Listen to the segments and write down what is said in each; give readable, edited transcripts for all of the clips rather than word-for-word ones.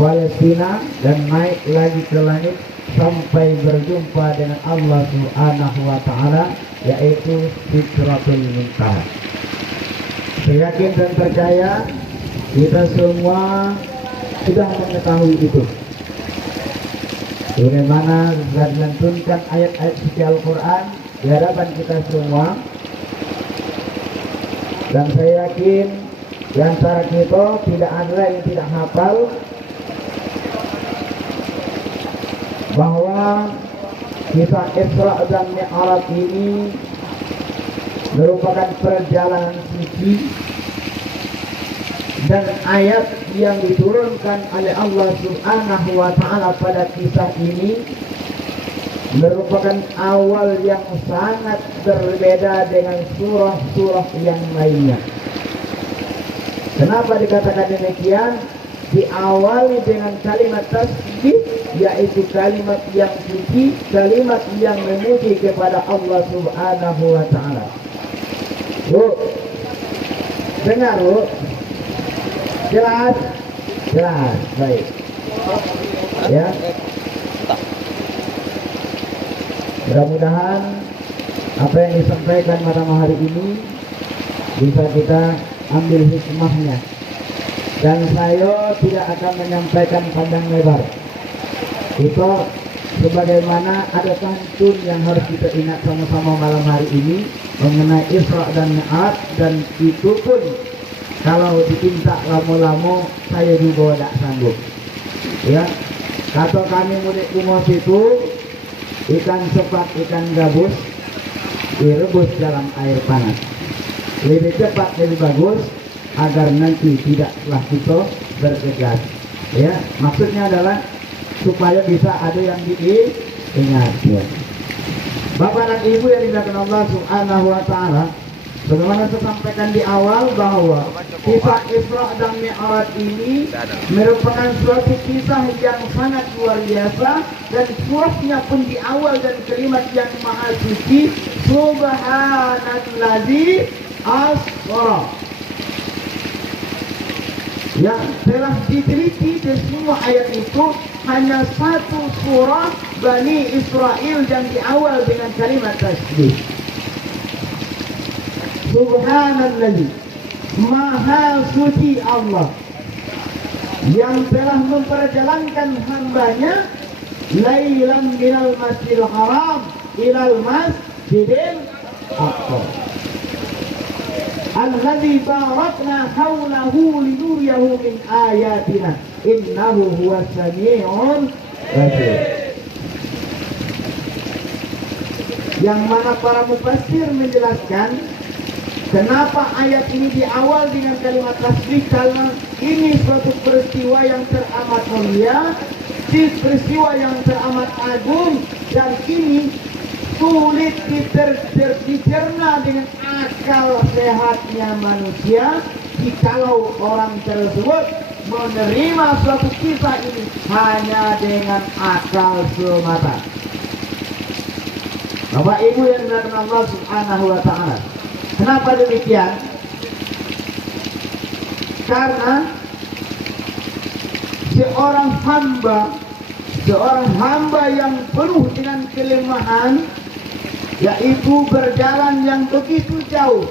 Palestina dan naik lagi ke langit sampai berjumpa dengan Allah Subhanahu wa Ta'ala, yaitu Sidratul Muntaha. Saya yakin dan percaya kita semua sudah mengetahui itu. Bagaimana dilantunkan ayat-ayat suci Al-Quran di hadapan kita semua. Dan saya yakin di antara kita tidak ada yang tidak hafal bahwa kisah Isra dan Mi'raj ini merupakan perjalanan suci dan ayat yang diturunkan oleh Allah Subhanahu wa Ta'ala pada kisah ini merupakan awal yang sangat berbeda dengan surah-surah yang lainnya. Kenapa dikatakan demikian? Diawali dengan kalimat tasbih, yaitu kalimat yang suci, kalimat yang memuji kepada Allah Subhanahu wa Ta'ala. Bu, dengar bu, jelas, jelas, baik, ya. Mudah-mudahan apa yang disampaikan pada hari ini bisa kita ambil hikmahnya. Dan saya tidak akan menyampaikan panjang lebar. Itu sebagaimana ada pantun yang harus kita ingat sama-sama malam hari ini mengenai Isra dan Mi'raj, dan itu pun kalau diminta lama-lama saya juga tidak sanggup. Ya, kata kami mudik kumos itu, ikan sepat, ikan gabus direbus dalam air panas. Lebih cepat, lebih bagus, agar nanti tidaklah kita bergegas. Ya, maksudnya adalah supaya bisa ada yang diingat. Ya. Bapak dan Ibu yang dimuliakan Allah Subhanahu wa Ta'ala, bagaimana saya sampaikan di awal bahwa kisah Isra dan Mi'raj ini merupakan suatu kisah yang sangat luar biasa, dan surahnya pun di awal dan kalimat yang maha suci, Subhanalladzi asra. Yang telah diteliti di semua ayat itu hanya satu surah Bani Israel yang diawal dengan kalimat tasbih. Subhanalladzi, maha suci Allah yang telah memperjalankan hambanya lailan minal masjidil haram ilal masjidil aqsa alladzi barakna hawlahu linuriyahu min ayatina innahu huwas sami'un basir. Yang mana para mufassir menjelaskan kenapa ayat ini diawal dengan kalimat tasbih, karena ini suatu peristiwa yang teramat mulia, peristiwa yang teramat agung, dan ini sulit dicerna dengan akal sehatnya manusia jikalau orang tersebut menerima suatu kisah ini hanya dengan akal semata. Bapak Ibu yang dimuliakan Allah Subhanahu wa Ta'ala, kenapa demikian? Karena seorang hamba yang penuh dengan kelemahan, yaitu berjalan yang begitu jauh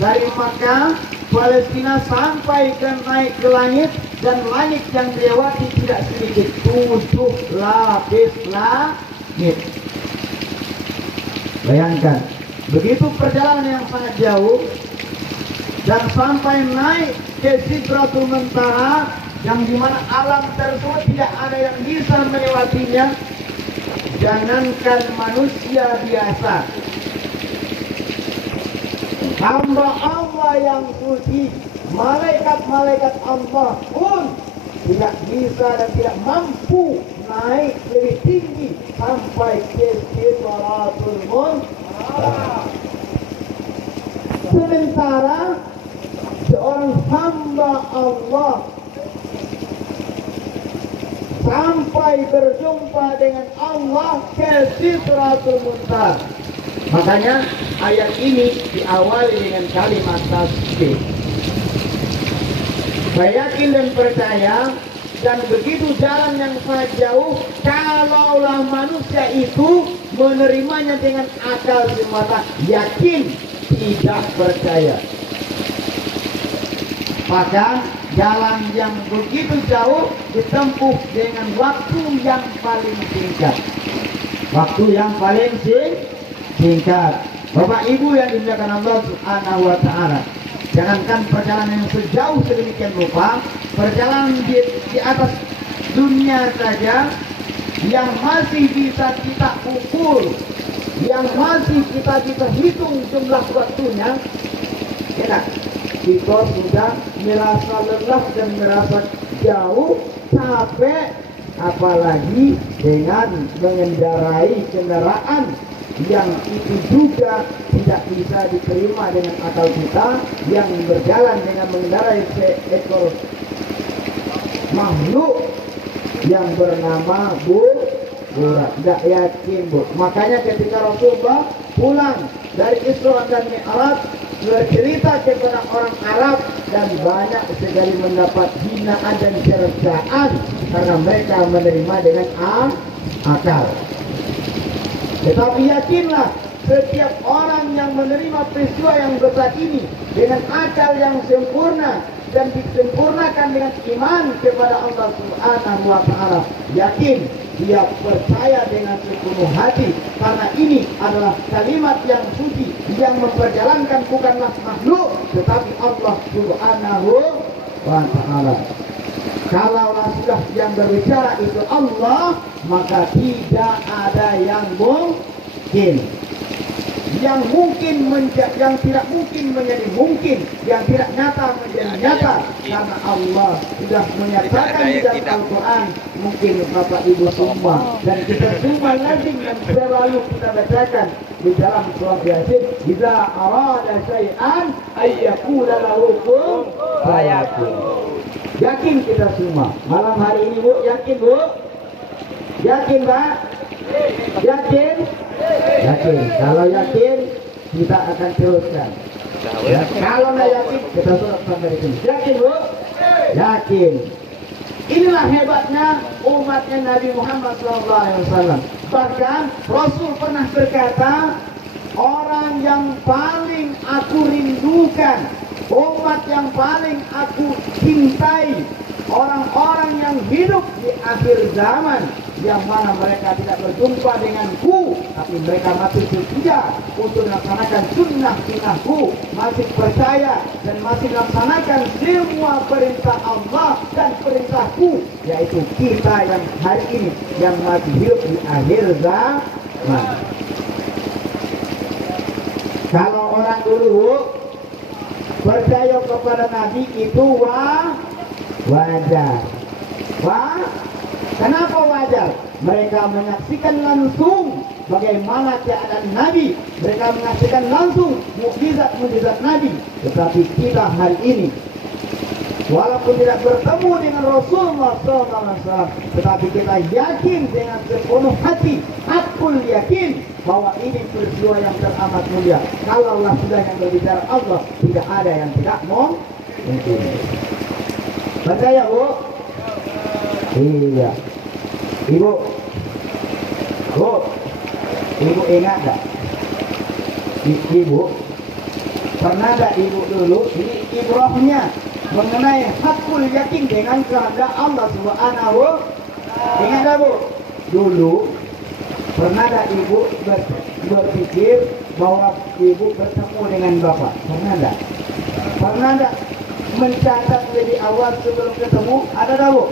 dari Makkah, Palestina sampai ke naik ke langit, dan langit yang dilewati tidak sedikit, 7 lapis langit. Bayangkan, begitu perjalanan yang sangat jauh, dan sampai naik ke Sidratul Muntaha, yang dimana alam tersebut tidak ada yang bisa melewatinya. Jangankan manusia biasa, hamba Allah yang suci, malaikat-malaikat Allah pun tidak bisa dan tidak mampu naik lebih tinggi sampai ke Sidratul Muntaha. Sementara seorang hamba Allah sampai berjumpa dengan Allah ke Sidratul Muntaha. Makanya ayat ini diawali dengan kalimat tasbih. Saya yakin dan percaya dan begitu jalan yang sangat jauh. Kalaulah manusia itu menerimanya dengan akal semata, yakin, tidak percaya. Bahkan jalan yang begitu jauh ditempuh dengan waktu yang paling singkat. Waktu yang paling singkat. Bapak Ibu yang dimuliakan Allah Subhanahu wa taala, jangankan perjalanan yang sejauh sedemikian rupa, perjalanan di atas dunia saja yang masih bisa kita ukur, yang masih kita bisa hitung jumlah waktunya, ya, kita sudah merasa lelah dan merasa jauh, capek, apalagi dengan mengendarai kendaraan yang itu juga tidak bisa diterima dengan akal kita, yang berjalan dengan mengendarai seekor makhluk yang bernama burak. Tidak yakin, Bu. Makanya ketika Rasulullah pulang dari Isra dan Mi'raj, bercerita kepada orang Arab dan banyak sekali mendapat hinaan dan cercaan karena mereka menerima dengan akal. Tetapi yakinlah, setiap orang yang menerima peristiwa yang besar ini dengan akal yang sempurna dan disempurnakan dengan iman kepada Allah Subhanahu wa taala, yakin, dia percaya dengan sepenuh hati, karena ini adalah kalimat yang suci yang memperjalankan bukanlah makhluk tetapi Allah Subhanahu wa taala. Kalaulah sudah yang berbicara itu Allah, maka tidak ada yang mungkin. Yang tidak mungkin menjadi mungkin, yang tidak nyata menjadi nyata, karena Allah sudah menyatakan di dalam Al-Quran. Mungkin Bapak Ibu semua dan kita semua lazim dan selalu kita bacakan di dalam surah Yasin, "Idza arada syai'an ayyaqula lahu kun fayakun." Yakin kita semua malam hari ini, Bu? Yakin, Bu? Yakin, Pak? Yakin? Yakin. Kalau yakin, kita akan teruskan. Ya, kalau nggak yakin, kita surat sampai di sini. Yakin, Bu? Yakin. Inilah hebatnya umatnya Nabi Muhammad SAW. Bahkan Rasul pernah berkata, orang yang paling aku rindukan, umat yang paling aku cintai, orang-orang yang hidup di akhir zaman, yang mana mereka tidak berjumpa denganku, tapi mereka masih setia untuk melaksanakan sunnah-sunnahku, masih percaya dan masih melaksanakan semua perintah Allah dan perintahku, yaitu kita yang hari ini yang masih hidup di akhir zaman. Kalau orang dulu percaya kepada Nabi itu wajar. Kenapa wajar? Mereka menyaksikan langsung bagaimana keadaan Nabi. Mereka menyaksikan langsung mukjizat-mukjizat Nabi. Tetapi kita hari ini, walaupun tidak bertemu dengan Rasulullah SAW, tetapi kita yakin dengan sepenuh hati, hakul yakin bahwa ini peristiwa yang teramat mulia. Kalau Allah sudah yang berbicara Allah, tidak ada yang tidak mungkin. Percaya, Bu? Iya. Ibu, ibu ingat gak? Ibu pernah gak ibu dulu ini ibrahnya mengenai hakul yakin dengan kehendak Allah Subhanahu? Ingat gak, Bu? Dulu pernah gak ibu berpikir bahwa ibu bertemu dengan Bapak? Pernah gak? Pernah gak mencatat lebih awal sebelum ketemu? Ada gak, Bu?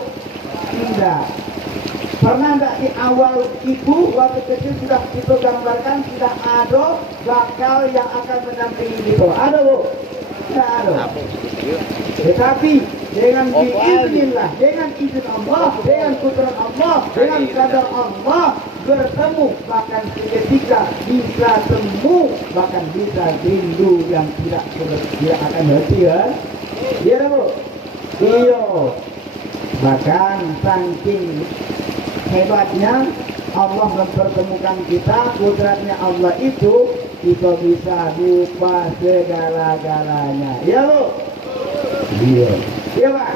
Tidak. Pernah enggak di awal itu waktu kecil sudah itu gambarkan sudah ada bakal yang akan mendampingi itu? Ada, Bu? Tidak ada. Tetapi dengan biiznillah, dengan izin Allah, dengan kudrat Allah, dengan kadar Allah bertemu, bahkan seketika bisa temu, bahkan bisa rindu yang tidak akan henti, ya? Iya, Bu? Iya. Bahkan saking hebatnya Allah mempertemukan kita, kudratnya Allah itu, kita bisa lupa segala-galanya. Ya, Bu? Iya. Iya, Pak?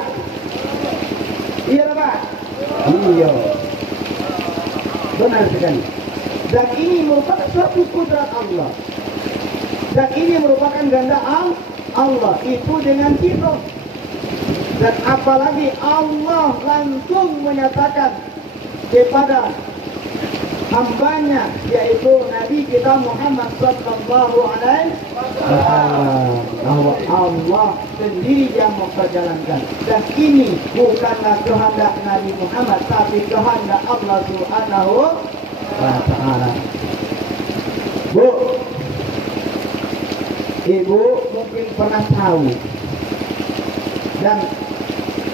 Iya Pak? Iya. Benar sekali. Dan ini merupakan suatu kudrat Allah. Dan ini merupakan gandaan Allah itu dengan kita. Dan apalagi Allah langsung menyatakan kepada hambanya, yaitu Nabi kita Muhammad sallallahu alaihi wasallam, bahwa Allah sendiri yang memperjalankan. Dan ini bukanlah kehendak Nabi Muhammad, tapi kehendak Allah Subhanahu wa ta'ala. Bu, Ibu mungkin pernah tahu dan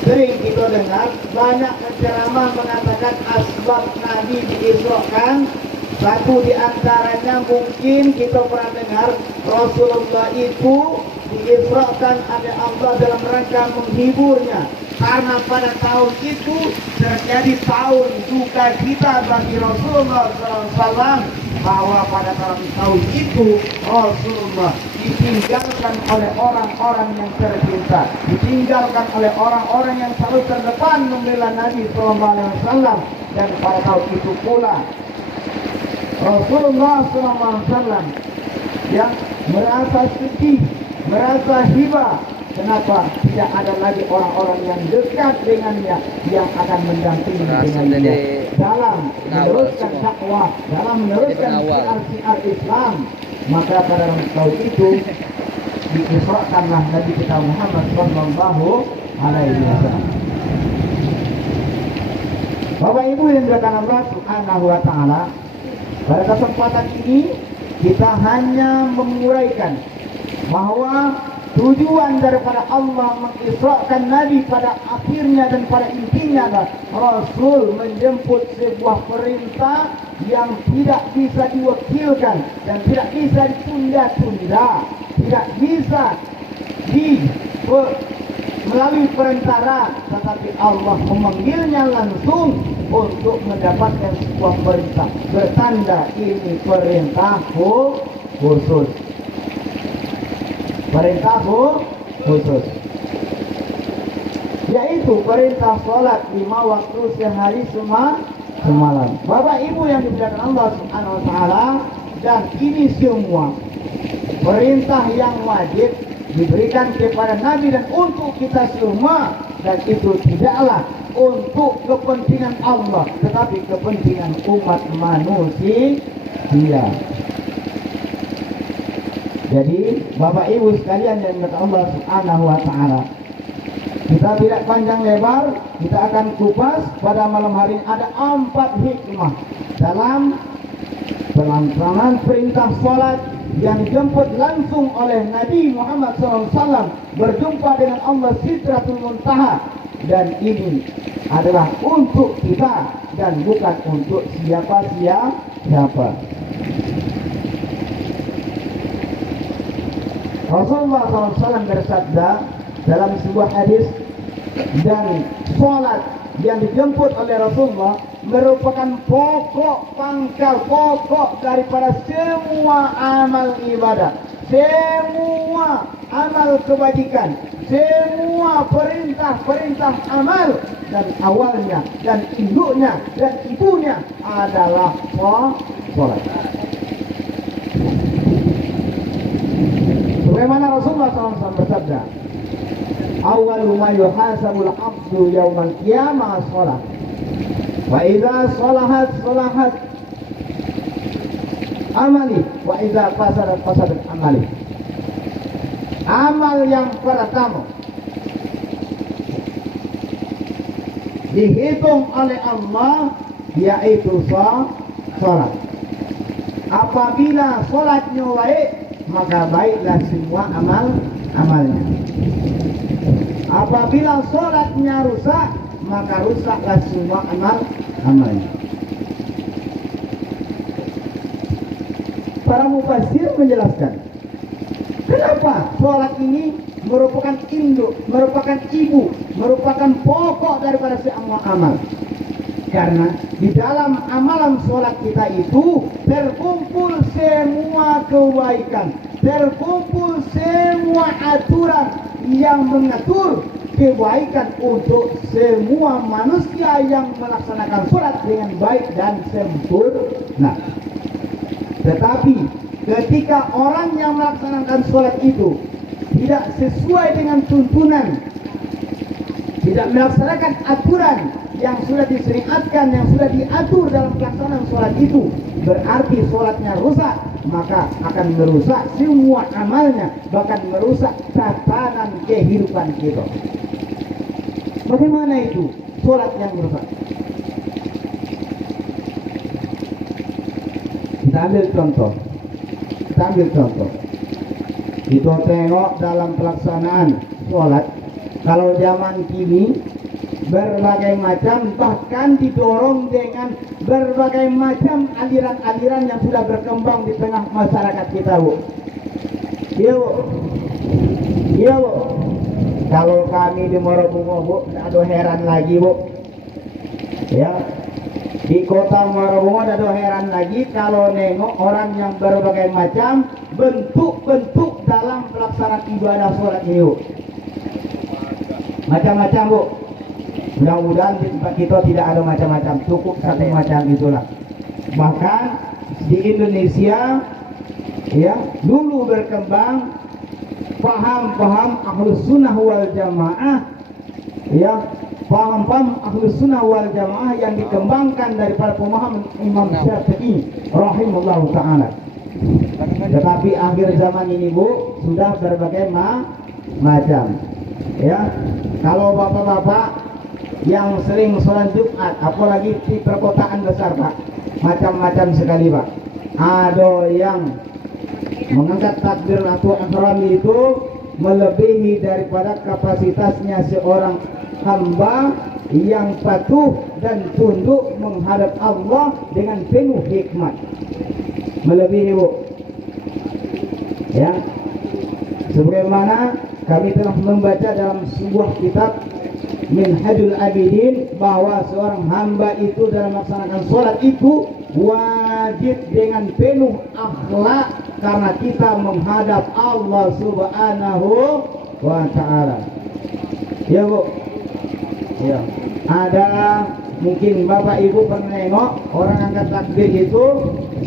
sering kita dengar banyak penceramah mengatakan asbab Nabi diisrakan. Satu di antaranya mungkin kita pernah dengar Rasulullah itu diisrakan oleh Allah dalam rangka menghiburnya, karena pada tahun itu terjadi tahun duka cita bagi Rasulullah SAW, bahwa pada tahun itu Rasulullah ditinggalkan oleh orang-orang yang tercinta, ditinggalkan oleh orang-orang yang selalu terdepan membela Nabi SAW. Dan pada tahun itu pula Rasulullah SAW yang merasa sedih, merasa hibah. Kenapa tidak ada lagi orang-orang yang dekat dengannya yang akan mendampingi dengannya dalam meneruskan dakwah, dalam meneruskan syiar-syiar Islam? Maka pada tahun itu diisrakanlah Nabi kita Muhammad sallallahu alaihi wasallam. Bapak Ibu yang dimuliakan Allah Subhanahu wa taala, pada kesempatan ini kita hanya menguraikan bahwa tujuan daripada Allah mengisrakan Nabi pada akhirnya dan pada intinya adalah Rasul menjemput sebuah perintah yang tidak bisa diwakilkan dan tidak bisa ditunda-tunda, tidak bisa melalui perantara, tetapi Allah memanggilnya langsung untuk mendapatkan sebuah perintah bertanda ini perintah khusus. Perintah khusus, yaitu perintah sholat 5 waktu sehari semalam. Bapak Ibu yang dimuliakan Allah Subhanahu wa taala, dan ini semua perintah yang wajib diberikan kepada Nabi dan untuk kita semua, dan itu tidaklah untuk kepentingan Allah tetapi kepentingan umat manusia. Jadi Bapak Ibu sekalian yang dimuliakan Allah Subhanahu wa taala, kita tidak panjang lebar, kita akan kupas pada malam hari ini. Ada 4 hikmah dalam pelaksanaan perintah salat yang dijemput langsung oleh Nabi Muhammad SAW berjumpa dengan Allah Sidratul Muntaha. Dan ini adalah untuk kita dan bukan untuk siapa-siapa. Rasulullah SAW bersabda dalam sebuah hadis, dan sholat yang dijemput oleh Rasulullah merupakan pokok pangkal, pokok daripada semua amal ibadah, semua amal kebajikan, semua perintah-perintah amal, dan awalnya dan induknya dan ibunya adalah sholat. Bagaimana Rasulullah SAW bersabda, "Awwalu ma yuhasabul 'abdu yaumal qiyamah shalah. Wa idza salahat amali wa idza fasadat amali." Amal yang pertama dihitung oleh Allah yaitu salat. Apabila salatnya baik, maka baiklah semua amalnya. Apabila sholatnya rusak, maka rusaklah semua amalnya. Para mufassir menjelaskan, kenapa sholat ini merupakan induk, merupakan ibu, merupakan pokok daripada semua amal. Karena di dalam amalan sholat kita itu terkumpul semua kebaikan, terkumpul semua aturan yang mengatur kebaikan untuk semua manusia yang melaksanakan sholat dengan baik dan sempurna. Tetapi ketika orang yang melaksanakan sholat itu tidak sesuai dengan tuntunan, tidak melaksanakan aturan yang sudah disyariatkan, yang sudah diatur dalam pelaksanaan sholat itu, berarti sholatnya rusak, maka akan merusak semua amalnya, bahkan merusak tatanan kehidupan kita. Bagaimana itu sholat yang rusak? Kita ambil contoh. Kita tengok dalam pelaksanaan sholat, kalau zaman kini berbagai macam, bahkan didorong dengan berbagai macam aliran-aliran yang sudah berkembang di tengah masyarakat kita, Bu. Iya, Bu. Kalau kami di Morobungo, Bu, tidak ada heran lagi, Bu. Ya, di kota Morobungo tidak ada heran lagi kalau nengok orang yang berbagai macam bentuk-bentuk dalam pelaksanaan ibadah sholat ini, Bu. Macam-macam, Bu. Mudah-mudahan di tempat kita tidak ada macam-macam, cukup satu macam itulah. Bahkan di Indonesia, ya, dulu berkembang paham-paham Ahlus Sunnah wal Jamaah, ya, paham-paham Ahlus Sunnah wal Jamaah yang dikembangkan daripada pemahaman Imam Syafi'i rahimahullah ta'ala. Tetapi akhir zaman ini, Bu, sudah berbagai macam. Ya, kalau bapak-bapak yang sering sholat Jumat, apalagi di perkotaan besar, Pak, macam-macam sekali, Pak. Ada yang mengangkat takbir atau ihram itu melebihi daripada kapasitasnya seorang hamba yang patuh dan tunduk menghadap Allah dengan penuh hikmat. Melebihi, Bu. Ya, sebagaimana kami telah membaca dalam sebuah kitab Minhajul Abidin, bahwa seorang hamba itu dalam melaksanakan sholat itu wajib dengan penuh akhlak, karena kita menghadap Allah Subhanahu wa ta'ala. Ya, Bu. Ya. Ada mungkin Bapak Ibu pernah nengok orang angkat takbir itu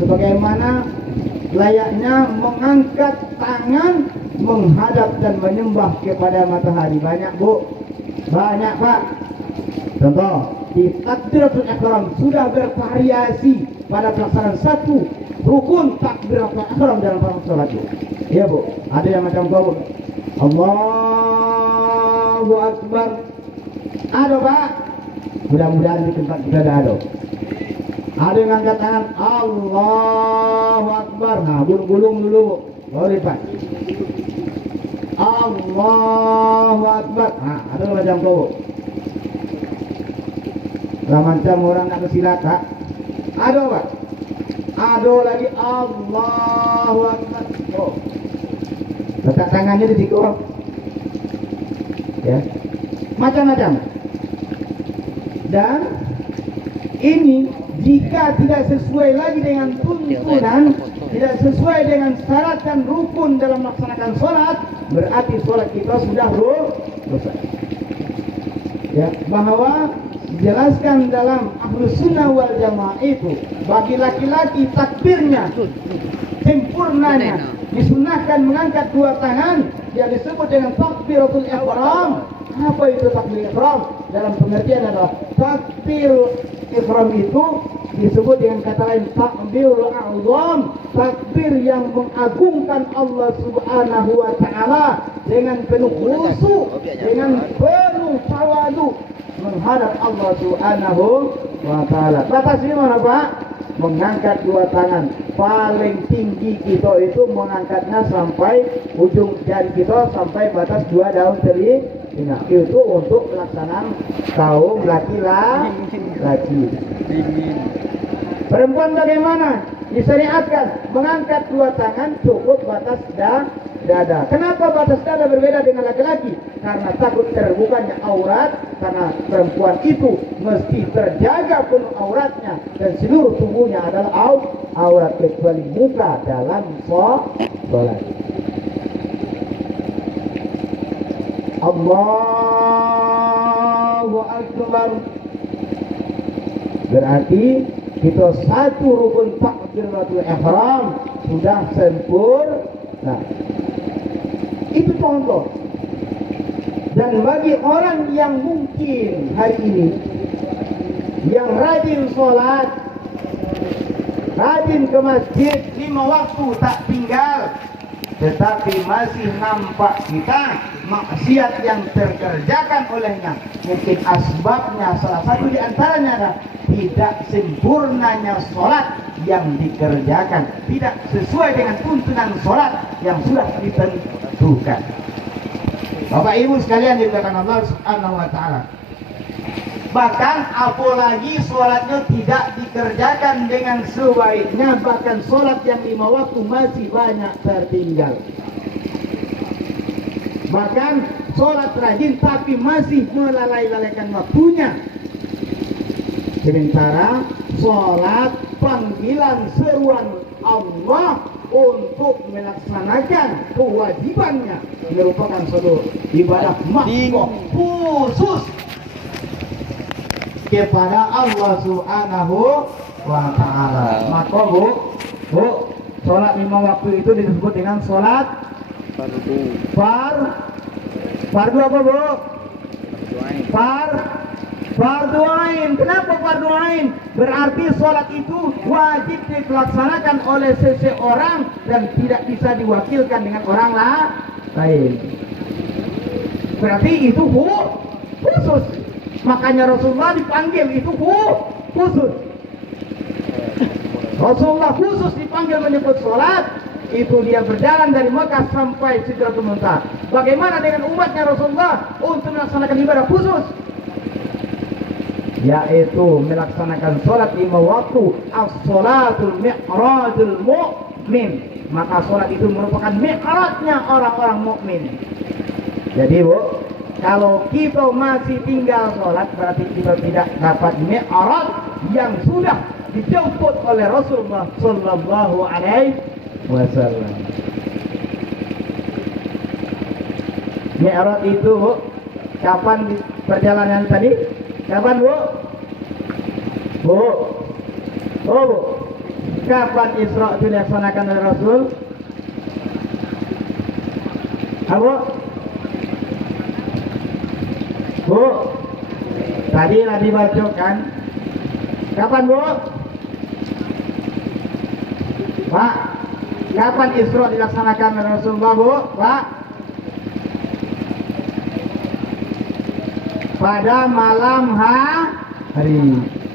sebagaimana layaknya mengangkat tangan menghadap dan menyembah kepada matahari. Banyak, Bu. Banyak, Pak. Contoh, di takbiratul ihram sudah bervariasi pada pelaksanaan satu rukun takbiratul ihram dalam sholat. Iya, Bu. Ada yang macam itu, Bu. Allahu Akbar. Ada, Pak. Mudah-mudahan di tempat kita ada. Ada yang angkat tangan Allahu Akbar. Nah, gulung-gulung dulu, Bu. Baru Pak. Allahu Akbar. Nah, ada macam itu, Bu. Lah macam orang nak bersilat, Pak. Ada, Pak. Ada lagi Allahu Akbar. Oh. Letak tangannya di situ. Ya. Macam-macam. Dan ini jika tidak sesuai lagi dengan tuntunan, tidak sesuai dengan syarat dan rukun dalam melaksanakan sholat, berarti sholat kita sudah rusak. Ya, bahwa dijelaskan dalam Ahlus Sunnah wal Jamaah itu, bagi laki-laki takbirnya sempurnanya disunahkan mengangkat dua tangan, yang disebut dengan takbiratul ihram. Apa itu takbir ihram? Dalam pengertian adalah takbir ihram itu disebut dengan kata lain takbirul a'zam, takbir yang mengagungkan Allah Subhanahu wa ta'ala dengan penuh khusyuk, dengan penuh tawadu menghadap Allah Subhanahu wa ta'ala. Batasnya mana, Pak? Mengangkat dua tangan. Paling tinggi kita itu mengangkatnya sampai ujung jari kita sampai batas dua daun telinga. Itu untuk pelaksanaan kaum laki-laki. Perempuan bagaimana? Disyariatkan mengangkat dua tangan cukup batas dada. Kenapa batas dada berbeda dengan laki-laki? Karena takut terbukanya aurat, karena perempuan itu mesti terjaga penuh auratnya dan seluruh tubuhnya adalah aurat kecuali muka dalam sholat. Allah Akbar. Berarti kita satu rukun takbiratul ihram sudah sempurna. Itu contoh. Dan bagi orang yang mungkin hari ini yang rajin sholat, rajin ke masjid 5 waktu tak tinggal, tetapi masih nampak kita maksiat yang terkerjakan olehnya. Mungkin asbabnya salah satu di antaranya adalah tidak sempurnanya sholat yang dikerjakan, tidak sesuai dengan tuntunan sholat yang sudah ditentukan. Bapak Ibu sekalian dimuliakan Allah Subhanahu wa taala. Bahkan apalagi sholatnya tidak dikerjakan dengan sebaiknya, bahkan sholat yang 5 waktu masih banyak tertinggal. Bahkan sholat rajin tapi masih melalaikan waktunya. Sementara sholat panggilan seruan Allah untuk melaksanakan kewajibannya merupakan suatu ibadah makhluk khusus kepada Allah Subhanahu wa ta'ala. Maka bu, sholat 5 waktu itu disebut dengan sholat fardu apa bu? Fardu ain. Kenapa fardu ain? Berarti sholat itu wajib dilaksanakan oleh seseorang dan tidak bisa diwakilkan dengan orang lain. Berarti itu khusus. Makanya Rasulullah dipanggil itu khusus. Rasulullah khusus dipanggil menyebut sholat. Itu dia berjalan dari Mekah sampai Sidratul Muntaha. Bagaimana dengan umatnya Rasulullah untuk melaksanakan ibadah khusus? Yaitu melaksanakan sholat 5 waktu, as-sholatul mi'rajul mu'min. Maka sholat itu merupakan mi'rajnya orang-orang mukmin. Jadi bu, kalau kita masih tinggal sholat, berarti kita tidak dapat mi'raj yang sudah dijemput oleh Rasulullah Sallallahu Alaihi Wasallam. Mi'raj itu bu, kapan di perjalanan tadi? Kapan bu? Bu, kapan Isra dilaksanakan oleh Rasul? Abu? Bu, tadi dibacakan. Kapan bu? Pak, kapan Isra dilaksanakan oleh Rasulullah bu? Pak? Pada malam hari.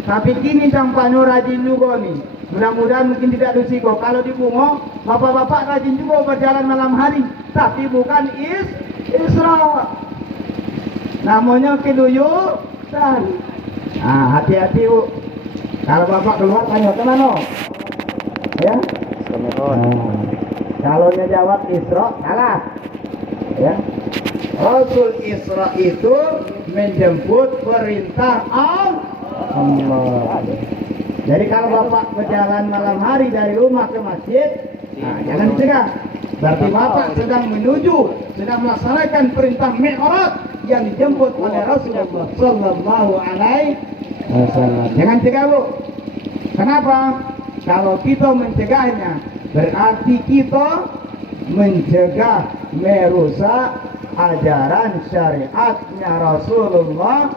Tapi kini tampaknya rajin juga nih. Mudah-mudahan mungkin tidak risiko. Kalau di Bungo, bapak-bapak rajin juga berjalan malam hari. Tapi bukan Isra. Namanya keluyuran. Nah, hati-hati bu. Kalau bapak keluar tanya kemana? Ya. Kalau dia jawab Isra, salah. Ya. Rasul Isra itu menjemput perintah Allah. Jadi kalau bapak berjalan malam hari dari rumah ke masjid, jangan dicegah. Berarti bapak sedang melaksanakan perintah Mi'raj yang dijemput oleh Rasulullah Sallallahu Alaihi Wasallam. Jangan cegah bu. Kenapa? Kalau kita mencegahnya, berarti kita mencegah merusak ajaran syariatnya Rasulullah,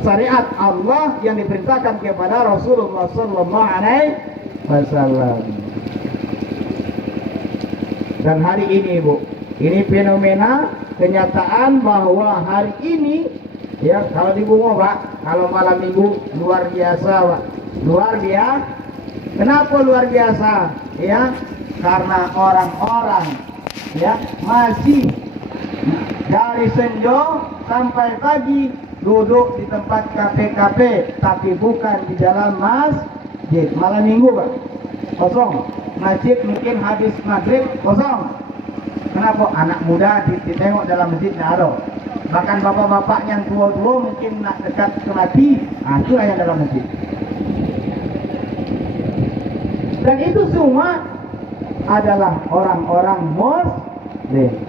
syariat Allah yang diperintahkan kepada Rasulullah Sallallahu Alaihi Wasallam. Dan hari ini bu, ini fenomena kenyataan bahwa hari ini ya, kalau di Bungo pak, kalau malam minggu luar biasa pak, luar biasa. Kenapa luar biasa? Ya, karena orang-orang ya masih dari senja sampai pagi duduk di tempat kafe-kafe, tapi bukan di dalam masjid. Malam minggu pak, kosong. Masjid mungkin habis maghrib kosong. Kenapa? Anak muda ditengok dalam masjid tidak ada. Bahkan bapak-bapak yang tua-tua mungkin nak dekat ke mati, itulah yang dalam masjid. Dan itu semua adalah orang-orang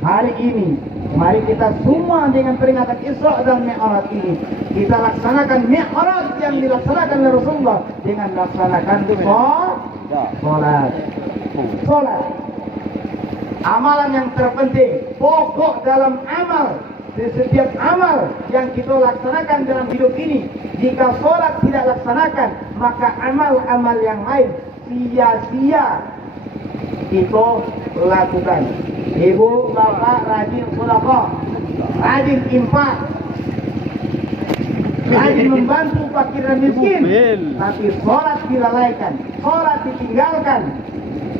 Hari ini mari kita semua dengan peringatan Isra dan Mi'raj ini kita laksanakan Mi'raj yang dilaksanakan oleh Rasulullah dengan melaksanakan sholat. Amalan yang terpenting, pokok dalam amal, di setiap amal yang kita laksanakan dalam hidup ini, jika sholat tidak laksanakan, maka amal-amal yang lain sia-sia kita lakukan. Ibu, bapak rajin sedekah, rajin infak, rajin membantu fakir dan miskin, tapi sholat dilalaikan, sholat ditinggalkan,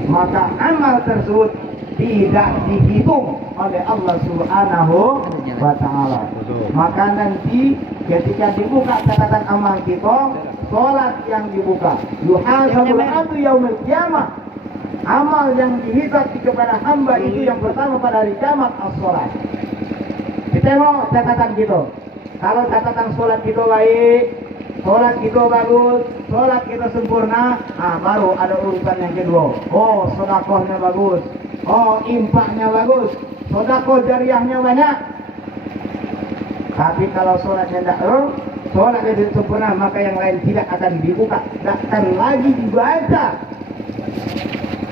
maka amal tersebut tidak dihitung oleh Allah Subhanahu wa Ta'ala. Maka nanti ketika dibuka catatan amal kita, sholat yang dibuka, yuhasabul abdu yaumil qiyamah, amal yang dihisab kepada hamba itu yang pertama pada hari kiamat as-sholat. Kita mau catatan kita. Kalau catatan sholat kita baik, sholat kita bagus, sholat kita sempurna, baru ada urusan yang kedua. Oh, sedekahnya bagus. Oh, infaknya bagus, sedekah jariahnya banyak. Tapi kalau sholatnya tidak sholatnya tidak sempurna, maka yang lain tidak akan dibuka, tidak akan lagi dibaca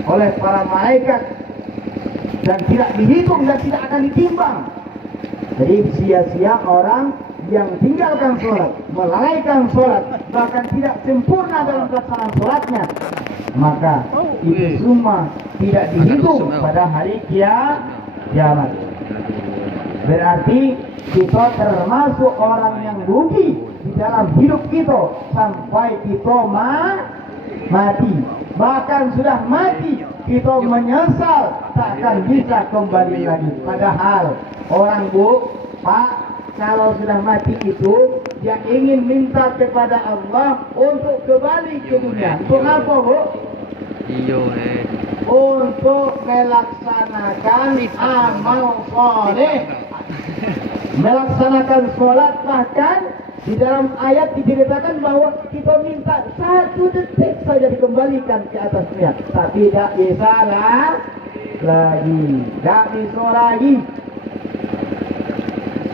oleh para malaikat dan tidak dihitung dan tidak akan ditimbang. Jadi sia-sia orang yang tinggalkan sholat, melalaikan sholat, bahkan tidak sempurna dalam pelaksanaan sholatnya, maka itu semua tidak dihitung pada hari kiamat. Berarti kita termasuk orang yang rugi di dalam hidup kita sampai kita mati. Bahkan sudah mati kita menyesal tak akan bisa kembali lagi. Padahal orang Pak, kalau sudah mati itu dia ingin minta kepada Allah untuk kembali ke dunia. Untuk apa, Bu? Untuk melaksanakan amal soleh, melaksanakan sholat. Bahkan di dalam ayat diceritakan bahwa kita minta 1 detik saja dikembalikan ke atas dunia, tapi tidak bisa lagi, tidak bisa lagi.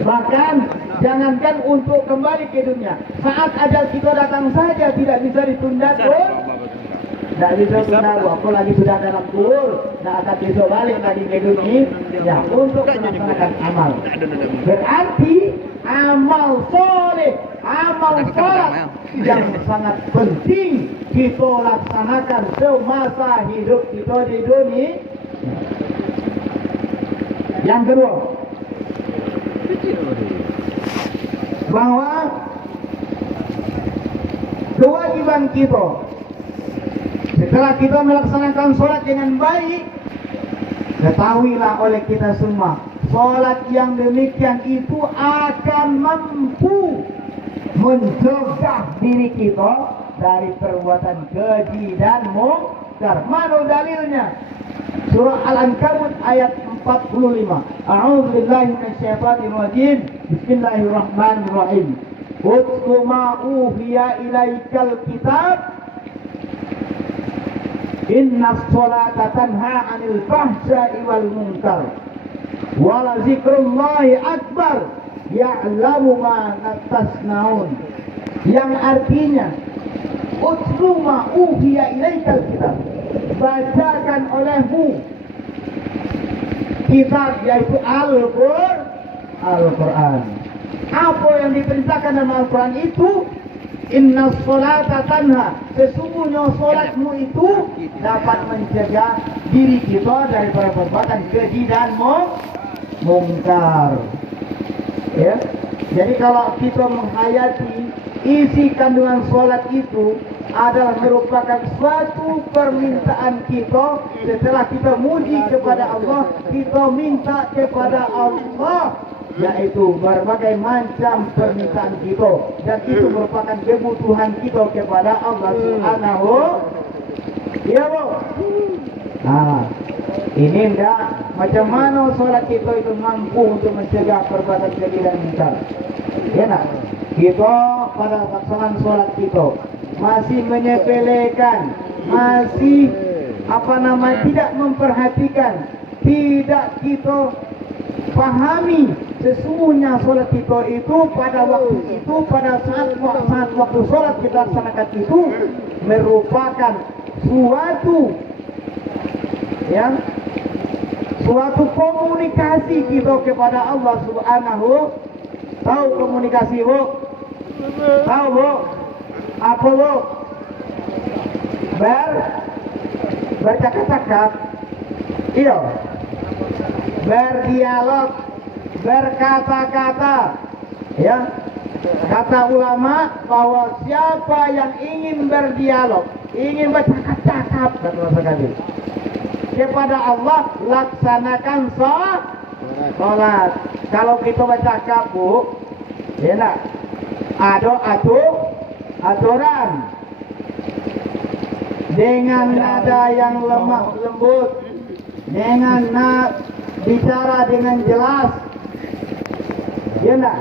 Bahkan jangankan untuk kembali ke dunia, saat ajal kita datang saja tidak bisa ditunda pun. Tidak bisa tunda, apalagi sudah dalam kubur, tidak akan bisa balik lagi ke dunia ya, untuk melaksanakan amal. Berarti amal soleh, amal sholat yang sangat penting kita laksanakan semasa hidup kita di dunia. Yang kedua, bahwa kewajiban kita setelah kita melaksanakan sholat dengan baik, ketahuilah oleh kita semua, sholat yang demikian itu akan mampu mencegah diri kita dari perbuatan keji dan mungkar. Mana dalilnya? Surah Al-Ankabut ayat 45. A'udzubillahi minasyaitonir rajim. Bismillahirrahmanirrahim. Utlu ma uhiya ilaikal kitab. Inna sholata tanha 'anil fahsya'i wal munkar. Wa la zikrullahi akbar. Ya'lamu ma tasnaun. Yang artinya, utlu ma uhiya ilaikal kitab. Bacakan olehmu kitab, yaitu Al-Quran. Apa yang diperintahkan dalam Al-Quran itu? Inna sholata tanha, sesungguhnya sholatmu itu dapat mencegah diri kita dari perbuatan keji dan mungkar. Ya, jadi kalau kita menghayati isi kandungan sholat itu adalah merupakan suatu permintaan kita. Setelah kita muji kepada Allah, kita minta kepada Allah, yaitu berbagai macam permintaan kita, dan itu merupakan kebutuhan kita kepada Allah Subhanahu. Iya, Bu. Nah, ini enggak macam mana sholat kita itu mampu untuk mencegah perbuatan keji dan mungkar. Ya, nah, kita pada pelaksanaan sholat kita masih menyepelekan, masih tidak memperhatikan, tidak kita pahami sesungguhnya sholat kita itu pada waktu itu, pada saat waktu sholat kita laksanakan itu merupakan suatu komunikasi kita kepada Allah Subhanahu. Tahu komunikasi, Bu? Tahu, Bu? Apa, Bu? Bercakap-cakap. Iya. Berdialog, berkata-kata. Ya. Kata ulama bahwa siapa yang ingin berdialog, ingin bercakap-cakap, kata sekali, kepada Allah, laksanakan sholat. Kalau kita bercakap, Bu, ya nak, ada aturan dengan nada yang lemah lembut, dengan bicara dengan jelas, ya nak,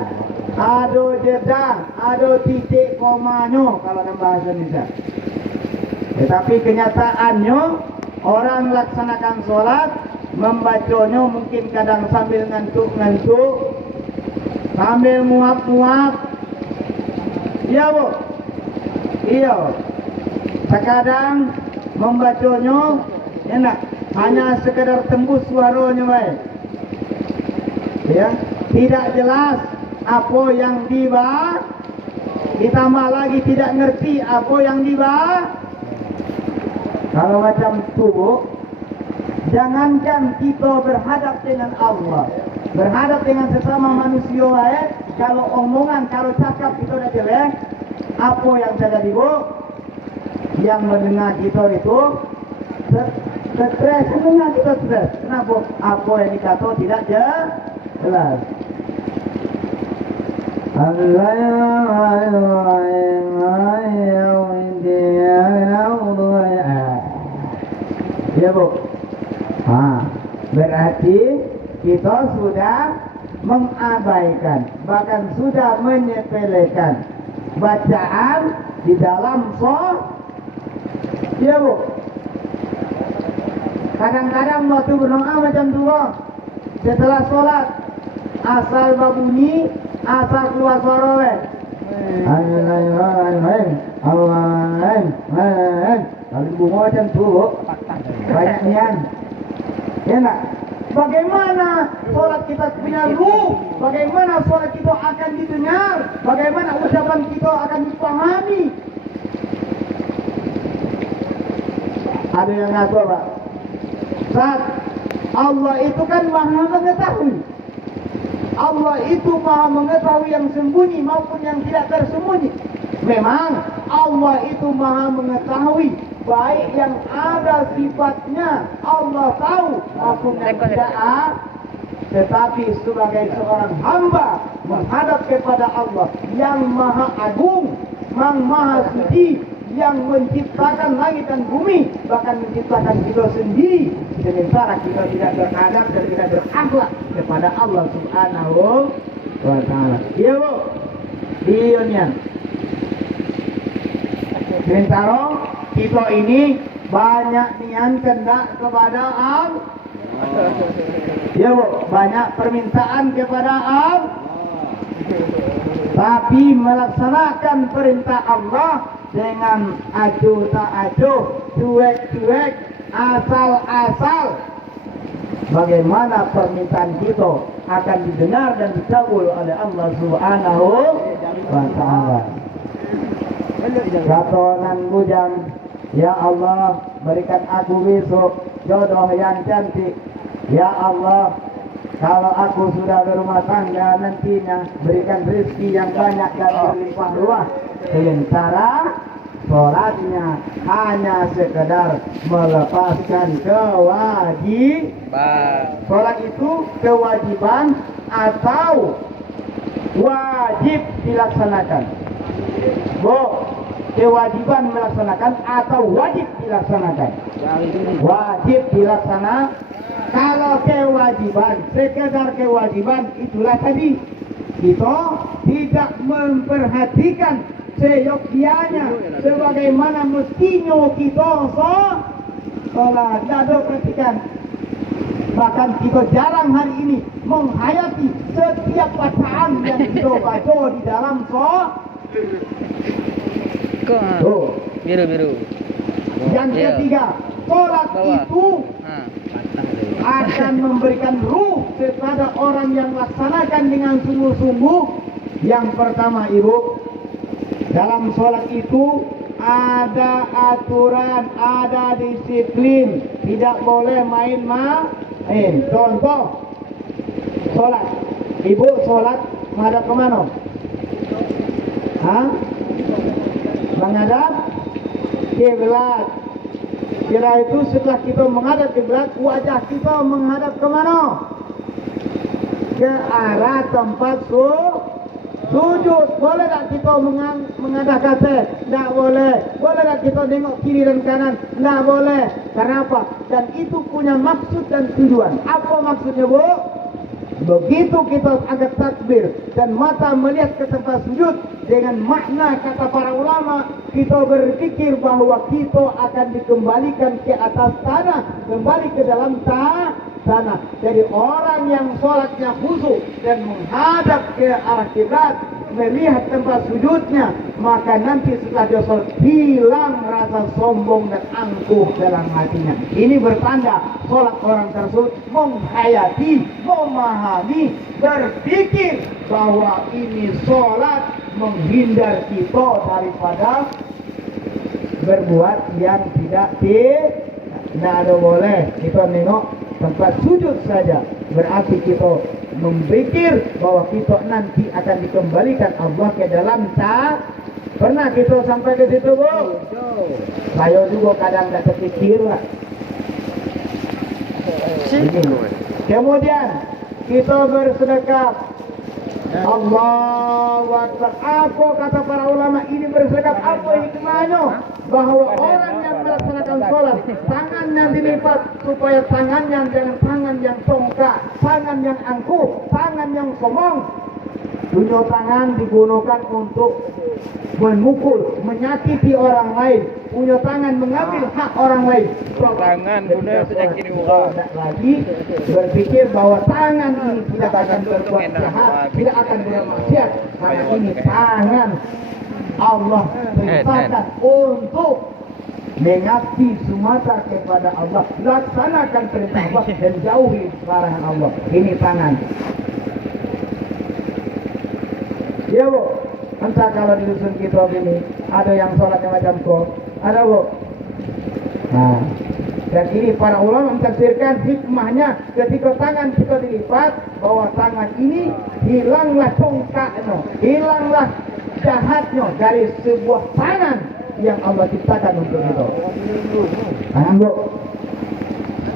ada jeda, ada titik komanya kalau dalam bahasa Indonesia. Tetapi kenyataannya orang laksanakan sholat, membacanya mungkin kadang sambil ngantuk-ngantuk, sambil muap-muap. Iya, Bu? Iya. Terkadang membacanya enak, hanya sekedar tembus suaranya baik. Ya, tidak jelas apa yang dibahas, ditambah lagi tidak ngerti apa yang dibahas. Kalau macam itu, Bu, jangankan kita berhadap dengan Allah, berhadap dengan sesama manusia lain, kalau omongan, kalau cakap itu udah jelek, apa yang terjadi, Bu? Yang mendengar kita itu stres, mendengar kita stres. Kenapa? Apa yang dikata tidak jelas. Ya, Bu. Berarti kita sudah mengabaikan, bahkan sudah menyepelekan bacaan di dalam sholat. Ya, Bu. Kadang-kadang waktu berdoa macam tu, setelah sholat asal babunyi, asal keluar suara, kalau bunga macam tu, banyak nian. Ya nak? Bagaimana sholat kita punya ruh? Bagaimana sholat kita akan didengar? Bagaimana ucapan kita akan dipahami? Ada yang ngaku apa? Saat Allah itu kan maha mengetahui. Allah itu maha mengetahui yang sembunyi maupun yang tidak tersembunyi. Memang Allah itu maha mengetahui, baik yang ada sifatnya Allah tahu maupun yang tidak. Tetapi sebagai seorang hamba menghadap kepada Allah yang maha agung, yang maha suci, yang menciptakan langit dan bumi, bahkan menciptakan kita sendiri, sementara kita tidak beradab dan tidak berakhlak kepada Allah Subhanahu wa ta'ala. Iya, Bu? Iya, nian. Sementara kita ini banyak nian kendak kepada Allah. Ya, Bu, banyak permintaan kepada Allah. Tapi melaksanakan perintah Allah dengan acuh tak acuh, cuek-cuek, asal-asal. Bagaimana permintaan kita akan didengar dan dikabul oleh Allah Subhanahu wa ta'ala. Kata nan bujang, ya Allah, berikan aku besok jodoh yang cantik. Ya Allah, kalau aku sudah berumah tangga nantinya, berikan rezeki yang banyak dan berlimpah ruah. Sementara sholatnya hanya sekedar melepaskan kewajiban. Sholat itu kewajiban atau wajib dilaksanakan. Bu, kewajiban melaksanakan atau wajib dilaksanakan? Wajib dilaksanakan. Kalau kewajiban, sekedar kewajiban, itulah tadi kita tidak memperhatikan seyogyanya sebagaimana mestinya kita sholat. Tidak ada perhatikan. Bahkan kita jarang hari ini menghayati setiap bacaan yang kita baca di dalam Biru. Yang ketiga, sholat itu akan memberikan ruh kepada orang yang laksanakan dengan sungguh-sungguh. Yang pertama, Ibu, dalam sholat itu ada aturan, ada disiplin, tidak boleh main-main. Contoh, sholat. Ibu sholat menghadap kemana? Menghadap kiblat. Kira itu setelah kita menghadap kiblat, wajah kita menghadap kemana? Ke arah tempat sujud. Boleh tak kita mengadah kaset? Tak boleh. Boleh tak kita tengok kiri dan kanan? Tak boleh. Kenapa? Dan itu punya maksud dan tujuan. Apa maksudnya, Bu? Begitu kita angkat takbir dan mata melihat ke tempat sujud, dengan makna kata para ulama, kita berpikir bahwa kita akan dikembalikan ke atas tanah, kembali ke dalam tanah. Jadi orang yang sholatnya khusyuk dan menghadap ke arah kiblat, melihat tempat sujudnya, maka nanti setelah dia sholat hilang rasa sombong dan angkuh dalam hatinya. Ini bertanda sholat orang tersebut menghayati, memahami, berpikir bahwa ini sholat menghindar kita daripada berbuat yang tidak ada boleh. Kita nengok tempat sujud saja, berarti kita memikir bahwa kita nanti akan dikembalikan Allah ke dalam Pernah kita sampai ke situ, Bu? Saya juga kadang tak terpikir lah. Kemudian kita bersedekah. Allahu Akbar. Apa kata para ulama ini bersedekah? Apa hikmahnya? Bahwa orang yang melaksanakan sholat, tangannya dilipat supaya tangannya jangan tangan yang tongkat, tangan yang angkuh, tangan yang sombong. Punya tangan digunakan untuk memukul, menyakiti orang lain. Punya tangan mengambil hak orang lain. Tangan guna menyakiti orang. Lagi berpikir bahwa tangan ini tidak akan berbuat jahat, tidak akan bermaksiat. Karena ini tangan Allah perintahkan untuk mengabdi semata kepada Allah. Laksanakan perintah Allah dan jauhi larangan Allah. Ini tangan. Ya, Bu, entah kalau di dusun kita ini ada yang sholatnya macam kok, ada, Bu. Nah, dan ini para ulama mentafsirkan hikmahnya ketika tangan kita dilipat, bahwa tangan ini hilanglah tongkatnya, hilanglah jahatnya dari sebuah tangan yang Allah ciptakan untuk itu. Tangan, Bu.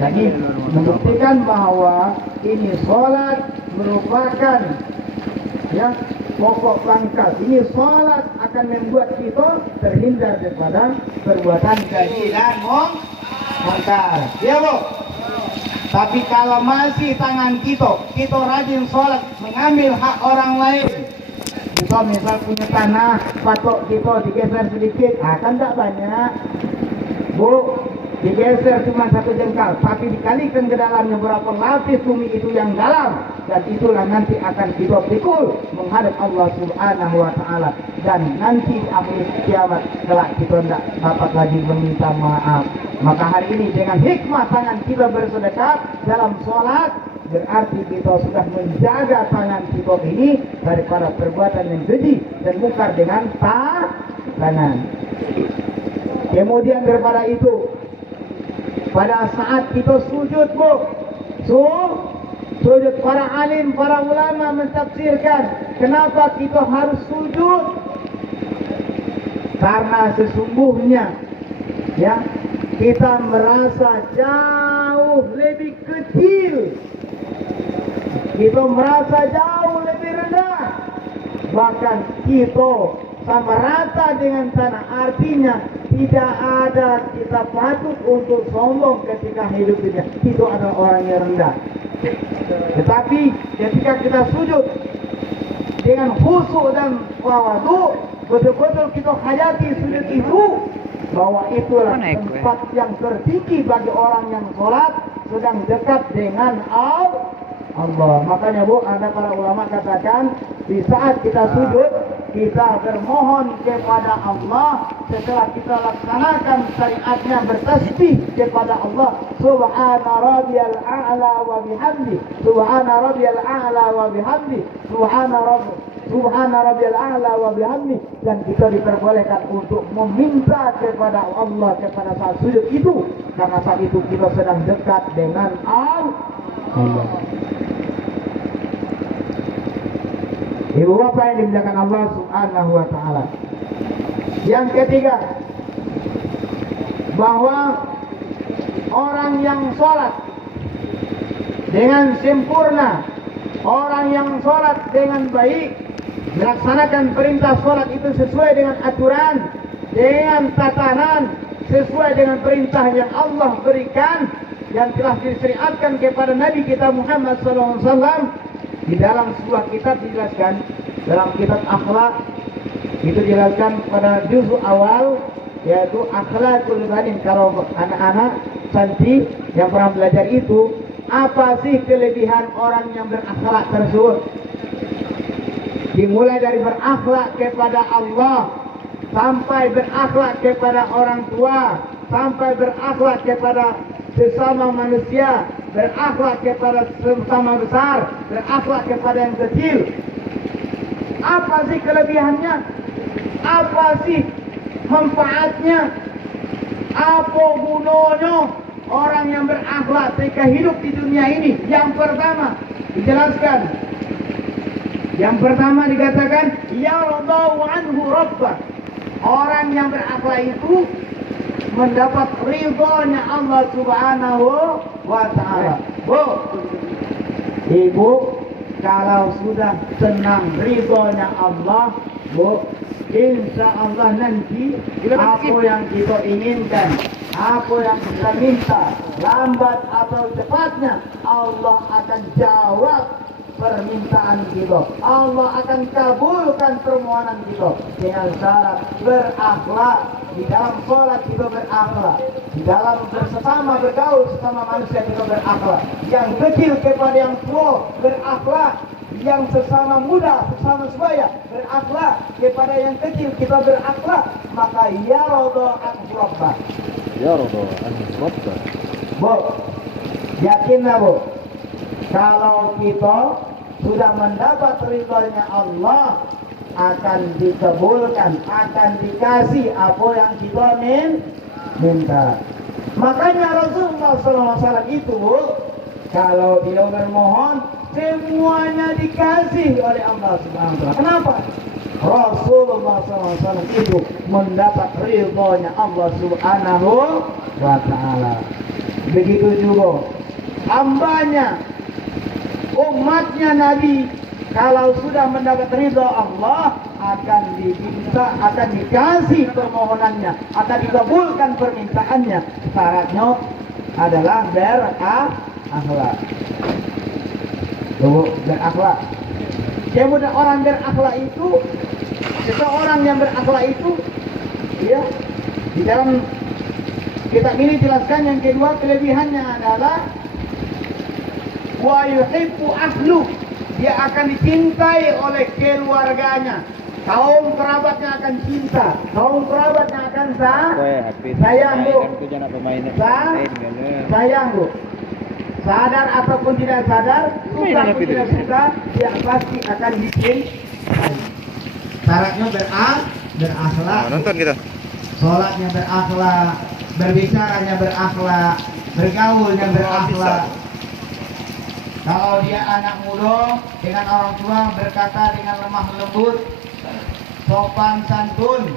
Jadi membuktikan bahwa ini sholat merupakan pokok pangkal. Ini sholat akan membuat kita terhindar daripada perbuatan keji dan mungkar. Ya, Bu. Tapi kalau masih tangan kita rajin sholat, mengambil hak orang lain. Kita misal punya tanah, patok kita digeser sedikit, kan tak banyak, Bu. Digeser cuma 1 jengkal, tapi dikalikan ke dalamnya berapa lapis bumi itu yang dalam, dan itulah nanti akan kita pikul menghadap Allah Subhanahu wa Ta'ala. Dan nanti di akhir kiamat kelak kita tidak dapat lagi meminta maaf. Maka hari ini dengan hikmah tangan kita bersedekah dalam sholat, berarti kita sudah menjaga tangan kita ini daripada perbuatan yang keji dan mungkar dengan tangan. Kemudian daripada itu, pada saat kita sujud, Bu, sujud, para alim, para ulama mentafsirkan kenapa kita harus sujud. Karena sesungguhnya kita merasa jauh lebih kecil, kita merasa jauh lebih rendah, bahkan kita sama rata dengan tanah. Artinya tidak ada kita patut untuk sombong ketika hidup dunia. Itu adalah orang yang rendah. Tetapi ketika kita sujud dengan khusyuk dan tawadu, betul-betul kita hayati sujud itu, bahwa itulah tempat yang tertinggi bagi orang yang sholat, sedang dekat dengan Allah. Makanya Bu, ada para ulama katakan di saat kita sujud, kita bermohon kepada Allah. Setelah kita laksanakan syariatnya, bertasbih kepada Allah, Subhana rabbiyal a'la wa bihamdi, Subhana rabbiyal a'la wa bihamdi, Subhana rabbiyal a'la wa bihamdi. Dan kita diperbolehkan untuk meminta kepada Allah kepada saat sujud itu, karena saat itu kita sedang dekat dengan Allah. Ibu bapak yang dimuliakan Allah Subhanahu wa ta'ala. Yang ketiga, bahwa orang yang sholat dengan sempurna, orang yang sholat dengan baik, melaksanakan perintah sholat itu sesuai dengan aturan, dengan tatanan, sesuai dengan perintah yang Allah berikan, yang telah disyariatkan kepada Nabi kita Muhammad SAW. Di dalam sebuah kitab dijelaskan, dalam kitab akhlak itu dijelaskan pada juzuk awal, yaitu akhlakul banin. Kalau anak-anak santri yang pernah belajar itu, apa sih kelebihan orang yang berakhlak tersebut? Dimulai dari berakhlak kepada Allah, sampai berakhlak kepada orang tua, sampai berakhlak kepada sesama manusia, berakhlak kepada sesama besar, berakhlak kepada yang kecil. Apa sih kelebihannya? Apa sih manfaatnya? Apa gunanya orang yang berakhlak ketika hidup di dunia ini? Yang pertama dijelaskan, yang pertama dikatakan yardau anhu rabbah. Orang yang berakhlak itu mendapat ridhonya Allah Subhanahu wa ta'ala. Bu, ibu, kalau sudah senang ridhonya Allah, Bu, insya Allah nanti apa yang kita inginkan, apa yang kita minta, lambat atau cepatnya, Allah akan jawab permintaan kita. Allah akan kabulkan permohonan kita dengan syarat berakhlak. Di dalam sholat kita berakhlak, di dalam bersama bergaul sesama manusia kita berakhlak, yang kecil kepada yang tua berakhlak, yang sesama muda sesama sebaya berakhlak, kepada yang kecil kita berakhlak. Maka ya rodo an-rabbah, Ya rodo an-rabbah. Bu, yakinlah Bu, kalau kita sudah mendapat ridhonya Allah, akan dikabulkan, akan dikasih apa yang kita minta. Makanya Rasulullah SAW itu, kalau dia bermohon, semuanya dikasih oleh Allah Subhanahu wa ta'ala. Kenapa? Rasulullah SAW itu mendapat ridhonya Allah Subhanahu wa ta'ala. Begitu juga hambanya, umatnya Nabi, kalau sudah mendapat ridha Allah, akan diminta, akan dikasih permohonannya, akan dikabulkan permintaannya. Syaratnya adalah berakhlak. Berakhlak. Kemudian orang berakhlak itu, seseorang yang berakhlak itu, ya, di dalam kitab ini jelaskan yang kedua kelebihannya adalah wa yuhibbu ahlu. Dia akan dicintai oleh keluarganya, kaum kerabatnya akan cinta, kaum kerabatnya akan sayang Bu, sayang Bu. Sadar ataupun tidak sadar, suka ataupun tidak suka, dia pasti akan dicintai. Syaratnya berakhlak. Nonton kita. Sholatnya berakhlak, berbicaranya berakhlak, bergaulnya berakhlak. Kalau dia anak muda, dengan orang tua berkata dengan lemah lembut, sopan santun.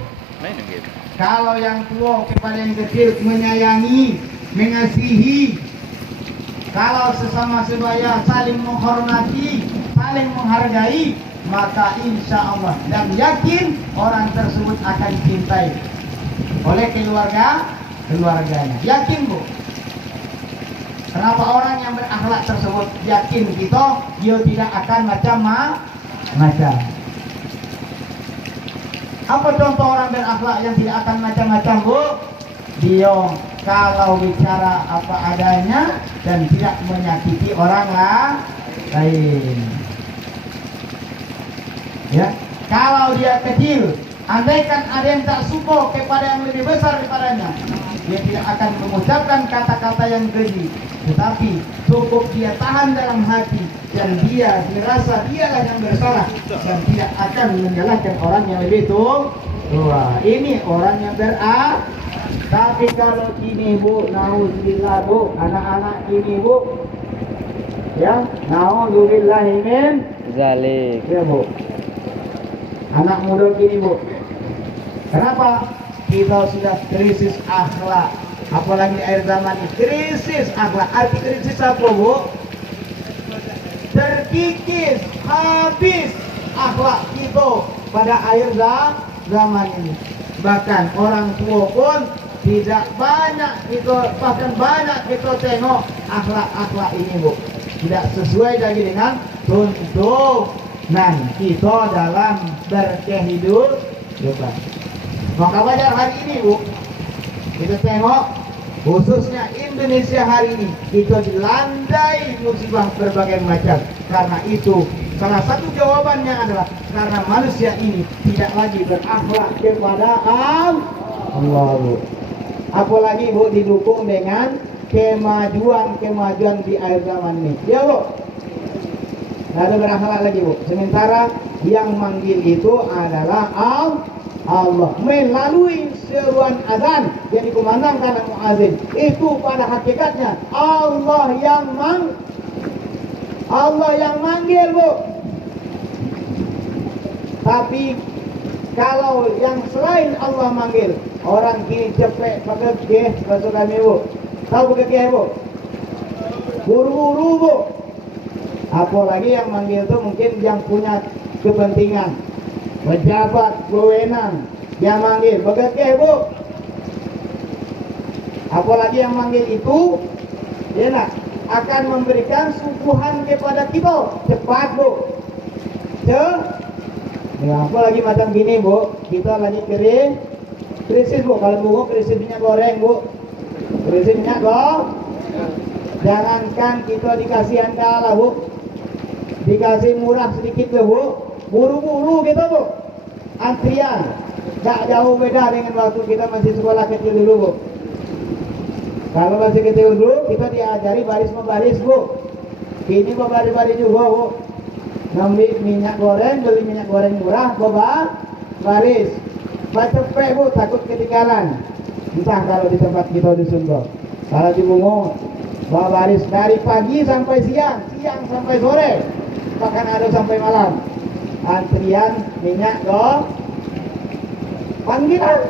Kalau yang tua kepada yang kecil menyayangi, mengasihi. Kalau sesama sebaya saling menghormati, saling menghargai, maka insya Allah dan yakin orang tersebut akan dicintai oleh keluarganya. Yakin Bu? Kenapa orang yang berakhlak tersebut yakin kita, dia tidak akan macam-macam. Apa contoh orang berakhlak yang tidak akan macam-macam Bu? Dia kalau bicara apa adanya dan tidak menyakiti orang lain. Ya, kalau dia kecil, andaikan ada yang tak suka kepada yang lebih besar daripadanya, dia tidak akan mengucapkan kata-kata yang keji, tetapi cukup dia tahan dalam hati dan dia merasa dialah yang bersalah dan tidak akan menyalahkan orang yang lebih tua. Ini orang yang tapi kalau ini bu, nauzubillah bu, anak-anak ini bu, ya, nauzubillah min Zalik. ya bu, anak muda gini bu, kenapa? Kita sudah krisis akhlak, apalagi akhir zaman ini krisis akhlak. Arti krisis apa bu? Terkikis, habis akhlak kita pada akhir zaman ini. Bahkan orang tua pun tidak banyak kita, bahkan banyak kita tengok akhlak-akhlak ini bu, tidak sesuai lagi dengan tuntunan kita dalam berkehidupan. Maka wajar hari ini bu, kita tengok khususnya Indonesia hari ini kita dilandai musibah berbagai macam. Karena itu salah satu jawabannya adalah karena manusia ini tidak lagi berakhlak kepada Allah bu. Apalagi bu didukung dengan kemajuan di akhir zaman ini. Ya bu, tidak ada berakhlak lagi bu. Sementara yang manggil itu adalah Allah melalui seruan azan yang dikumandangkan oleh muazin. Itu pada hakikatnya Allah yang manggil bu. Tapi kalau yang selain Allah manggil, orang kini cepet pakai bahasa kami bu. Tahu pakai bu? Buru-buru bu. Apalagi yang manggil itu mungkin yang punya kepentingan, pejabat, wewenang yang manggil, begitu bu. Apalagi yang manggil itu, dia nak akan memberikan suguhan kepada kita cepat bu. Ya, apalagi macam gini bu, kita lagi krisis bu. Kalau bu krisis minyak goreng bu, krisis minyak jangankan kita dikasih handal bu, dikasih murah sedikit bu, buru-buru gitu bu, antrian. Tak jauh beda dengan waktu kita masih sekolah kecil dulu bu. Kalau masih kecil dulu kita diajari baris membaris bu. Ini baris-baris juga bu. Ngambil minyak goreng, beli minyak goreng murah, baris. Baca bu, takut ketinggalan. Entah kalau di tempat kita di Sunda. Kalau di Bungo, baris dari pagi sampai siang sampai sore, bahkan ada sampai malam. Antrian minyak panggilan.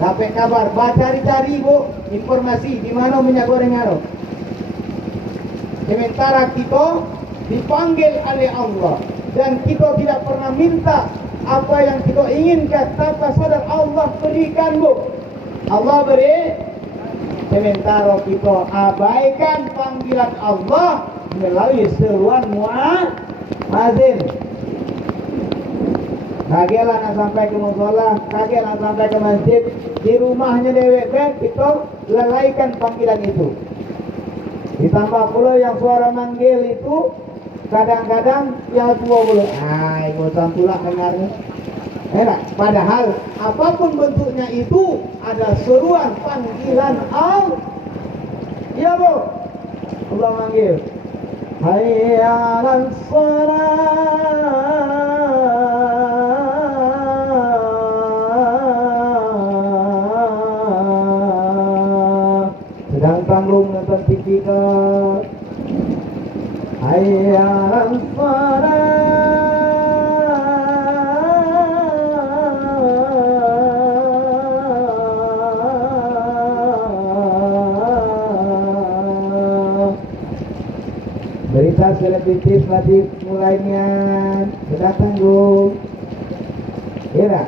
Sampai kabar, cari-cari bu, informasi di mana minyak goreng ada. Sementara kita dipanggil oleh Allah dan kita tidak pernah minta apa yang kita inginkan, tanpa sadar Allah berikan bu. Allah beri, sementara kita abaikan panggilan Allah melalui seruan muazin. Kagak nak sampai ke musola, kagak nak sampai ke masjid, di rumahnya dewek kita lalaikan panggilan itu. Ditambah pula yang suara manggil itu kadang-kadang yang tua pula, bosan pula dengarnya. Enak. Padahal apapun bentuknya itu ada seruan panggilan Allah. Ya bu, Allah manggil, hayya 'alas shalah. Sedang tanggung nonton TV ke, hayya 'alas shalah. Berita selebritis masih mulainya sudah tanggung. Kira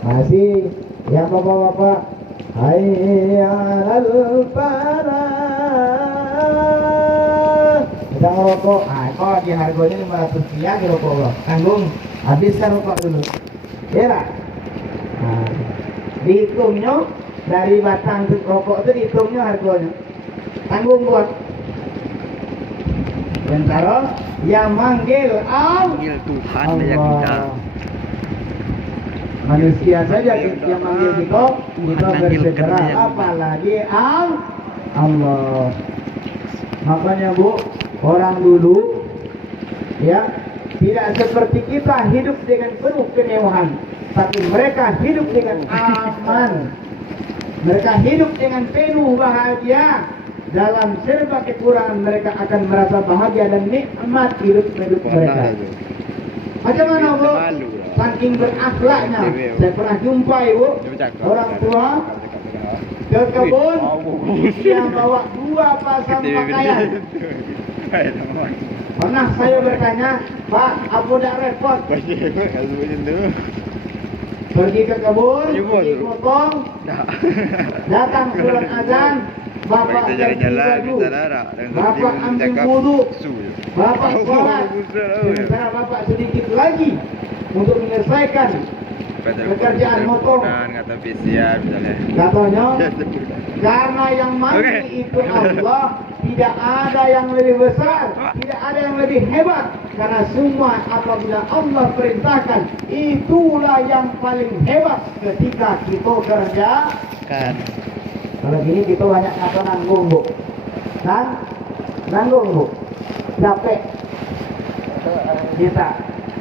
masih yang bapak-bapak, hayya 'alal falah. Sedang rokok, kok di harganya 500 rupiah di rokok lo. Tanggung, habiskan rokok dulu. Kira dihitungnya dari batang rokok itu dihitungnya harganya. Tanggung buat. Sementara yang manggil Panggil Tuhan yang kita. Manusia saja yang manggil kita Manggil bersegera, kerja yang apalagi Allah. Makanya Bu, orang dulu ya tidak seperti kita hidup dengan penuh kemewahan, tapi mereka hidup dengan aman. Mereka hidup dengan penuh bahagia. Dalam serba kekurangan mereka akan merasa bahagia dan nikmat hidup mereka. Macam mana Bu? Saking berakhlaknya. Saya pernah jumpai Bu, orang tua ke kebun yang bawa 2 pasang pakaian. Pernah saya bertanya, Pak, apa tidak repot? Pergi ke kebun, pergi potong, datang surat azan, Bapak ganti baju, Bapak ambil wudu, Bapak sholat, sementara Bapak sedikit lagi untuk menyelesaikan pekerjaan motong. Kata PCA misalnya. Katanya, karena yang manggil itu Allah, tidak ada yang lebih besar, tidak ada yang lebih hebat. Karena semua apabila Allah perintahkan, itulah yang paling hebat ketika kita kerja. Kalau gini kita banyak kata nanggung Bu. Nanggung Bu. Capek kita.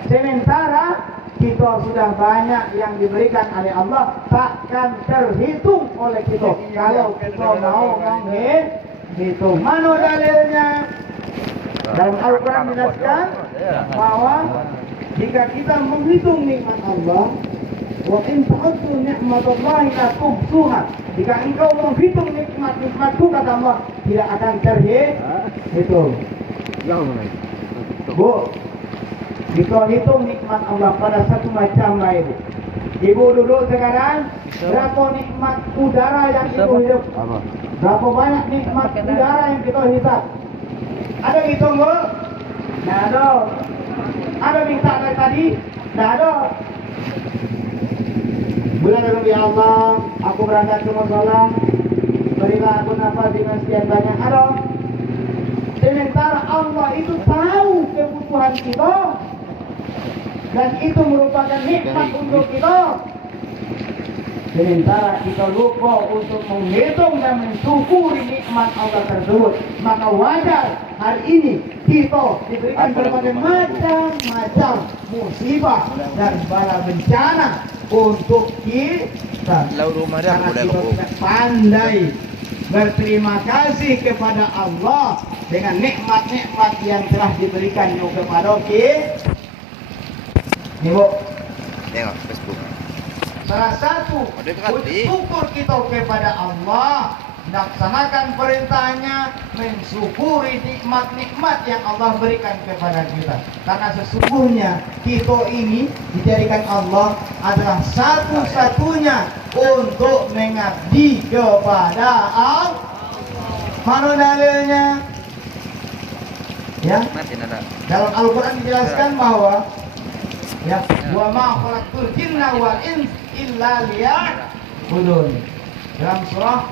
Sementara kita sudah banyak yang diberikan oleh Allah, takkan terhitung oleh kita. Kalau kita mau menghitung, mana dalilnya? Dalam Al-Quran dijelaskan bahwa jika kita menghitung nikmat Allah, wa in ta'uddu ni'matallahi la tuhsuha. Jika engkau menghitung nikmat-nikmatku, kata Allah, tidak akan terhitung. Bu, kita hitung nikmat Allah pada satu macam baik. Ibu duduk sekarang, berapa nikmat udara yang ibu hidup? Berapa banyak nikmat udara yang kita hisap? Ada hitung Bu? Tidak ada. Ada minta dari tadi? Tidak ada. Bulan Nabi Allah, aku berangkat ke musola, berilah aku nafas dengan sekian banyak. Ada. Sementara Allah itu tahu kebutuhan kita, dan itu merupakan nikmat untuk kita. Sementara kita lupa untuk menghitung dan mensyukuri nikmat Allah tersebut, maka wajar hari ini kita diberikan berbagai macam musibah dan bala bencana untuk kita. Karena kita tidak pandai berterima kasih kepada Allah dengan nikmat-nikmat yang telah diberikan kepada kita. Nih Bu, Tengok Facebook. salah satu bersyukur kita kepada Allah, laksanakan perintahnya, mensyukuri nikmat-nikmat yang Allah berikan kepada kita. Karena sesungguhnya kita ini dijadikan Allah adalah satu-satunya untuk mengabdi kepada Allah. Mana dalilnya? Ya, dalam Al-Quran dijelaskan bahwa ya, wa ma khalaqtul jinna wal ins illa liya'budun. Dalam surah